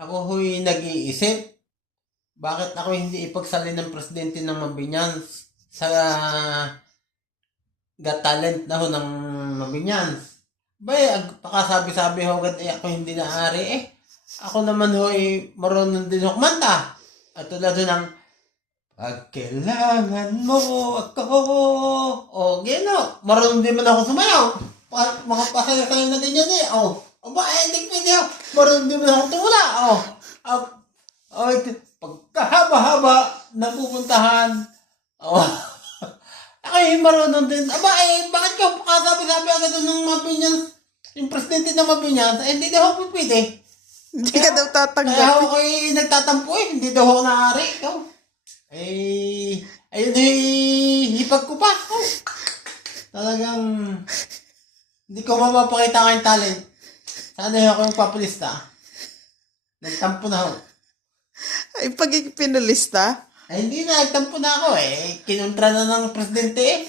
Ako ho'y nag-iisip, bakit ako hindi ipagsalin ng presidente ng Mabinian sa Got Talent na ho ng Mabinian. Bay, pakasabi-sabi ho agad ako hindi naari eh. Ako naman ho'y marunong din ho kumanta. At tulad ho ng pag kailangan mo ako. O, gino. Marunong din man ako sumayaw. Makapasaya-sayo na din yan eh. O, aba, hindi pwede ako. Marunong din man ako tumula. O, pagkahaba-haba na pupuntahan. O, ay, marunong din. Aba, bakit ka pakasabi-sabi agad ng Mabinian? Yung presidente ng Mabinian, hindi daw ako pwede. Hindi ka daw Kaya tatanggap. ako kayo nagtatampo eh. Hindi daw ako naari. Ayun hipag ko pa. Talagang hindi ko mapapakita ang aking talent. Sana ako yung papalista. Nagtampo na ako. Ay, pag pinalista, Ay, hindi na. Nagtampo na ako eh. Kinontra na ng presidente eh.